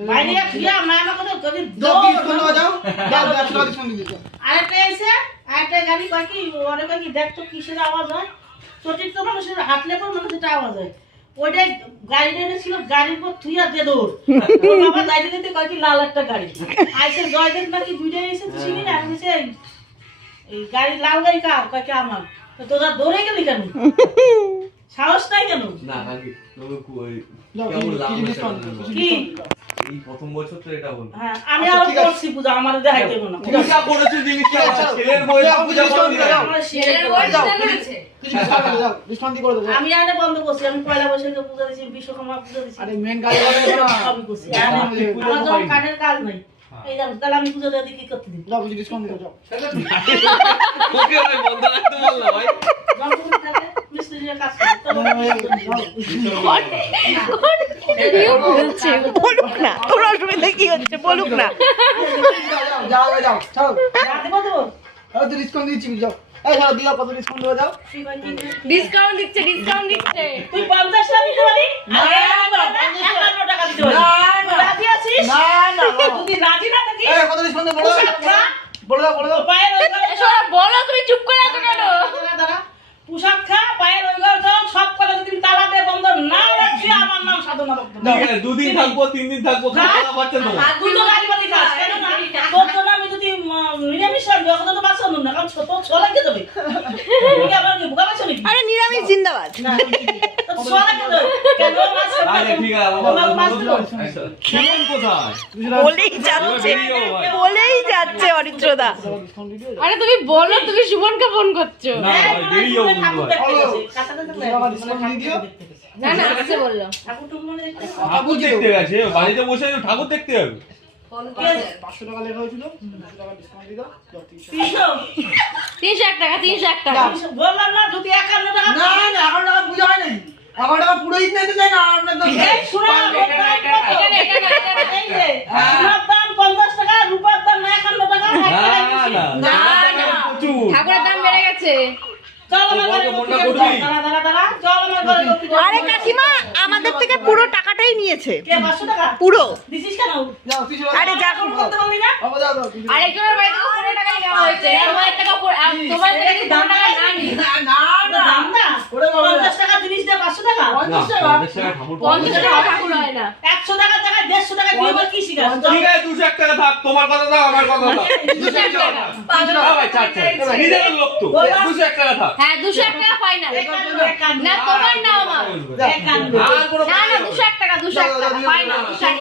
গিয়া মায়ের আমাকে তো যদি যাও দৌড় ডিসকাউন্ট দেওয়া যাও। যাও একশো টাকা ডিসকাউন্ট দিয়ে দিও আরেকটা এসে আরেকটা গাড়ি কয় কি ওরে কয় কি দেখ তো কিসের আওয়াজ হয়। চটির তো মানুষের হাঁটলে পর মানে যেটা আওয়াজ হয়। ওইটাই গাড়িটা এনেছিল গাড়ির পর থুইয়া দে দৌড়। বাবা যাইতে যেতে কয় কি লাল একটা গাড়ি। আইসে জয়দেব নাকি দুইটাই এসে চিনি না আমি এই গাড়ি লাল গাড়ি কার? কয় কি আমার? তো তোরা দৌড়ে গেলি কেন? সাহস নাই কেন? না কু- কেমন কি এই প্রথম বছর তো এটা হলো। হ্যাঁ আমি আচ্ছা, আরও। করছি পূজা আমার দেখাইতে না। করেছে ঠিক আছে, ছেলের বই পূজা কিছু করে দাও। আমার ছেলের বই দাও আমি আনে বন্ধ করছি আমি পয়লা বৈশাখে পূজা দিচ্ছি বিশ্বকর্মা পূজা দিচ্ছি আরে মেন গাড়ি সবই করছি। হ্যাঁ, আমার তো যখন কাঠের কাজ নাই এই জানো তাহলে আমি পূজা দিয়ে কি করতে দিই যাও ডিসকাউন্ট ওকে ভাই বন্ধ রাখতে বললাম ভাই যখন তুমি থাকে মিস্ত্রির কাজ করি তবে বলছে বলুক না তোর অসুবিধা কি হচ্ছে বলুক না ডিসকাউন্ট দিচ্ছি ডিসকাউন্ট তুই কয় দিচ্ছে ডিসকাউন্ট দিচ্ছে তুই পঞ্চাশ না, পারি তুই রাজি আছিস না না রাজি না থাকিস কত ডিসকাউন্ট বলো পোশাক খা, বলে তুমি চুপ করে আছো কেন। পোশাক খা ওই ঘর যাও সব কলে যদি তুমি তালা দিয়ে বন্ধ না রাখছি আমার নাম সাধনা ভক্ত। ঠিক দুদিন থাকব তিন দিন থাকব খাওয়া দাওয়া তো তুই তো গাড়ি বাড়ি খাস কেন না? তোর জন্য আমি যদি নিরামিষ এখন তো না কারণ ছোট আরে নিরামিষ জিন্দাবাদ। বলেই যাচ্ছে। বলেই যাচ্ছে অরিত্রদা। আরে তুমি বলো তুমি সুমনকে ফোন করছ। না না বলল। ঠাকুর দেখতে ঠাকুর দেখতে গেছে বাড়িতে বসে ঠাকুর দেখতে যাবে পাঁচশো টাকা লেখা হয়েছিল। দুশো টাকা ডিসকাউন্ট দিয়ে দাও। যাও তিনশো। তিনশো? তিনশো এক টাকা তিনশো এক টাকা। বললাম না যদি একান্ন টাকা না না এখন টাকা পুজো হয় টাকা নিতে চাই না আপনার তো এই সোনার দাম পঞ্চাশ টাকা, রূপার দাম একান্ন টাকা, না না ঠাকুরের দাম বেড়ে গেছে। আরে কাকিমা আমাদের থেকে পুরো টাকাটাই নিয়েছে। কে, পাঁচশো টাকা? পুরো। আরে আরেকজনের বাড়িতে হয়েছে। তোমার টাকা একশো টাকার জায়গায় দেড়শো টাকা দিয়ে কি শিখাস? ঠিক আছে দুশো এক টাকা থাক তোমার কথা দাও আমার কথা দাও। টাকা। হ্যাঁ নিজের লোক তো। দুশো এক টাকা থাক। হ্যাঁ দুশো এক টাকা ফাইনাল। না তোমার না আমার। না না দুশো এক টাকা দুশো এক টাকা ফাইনাল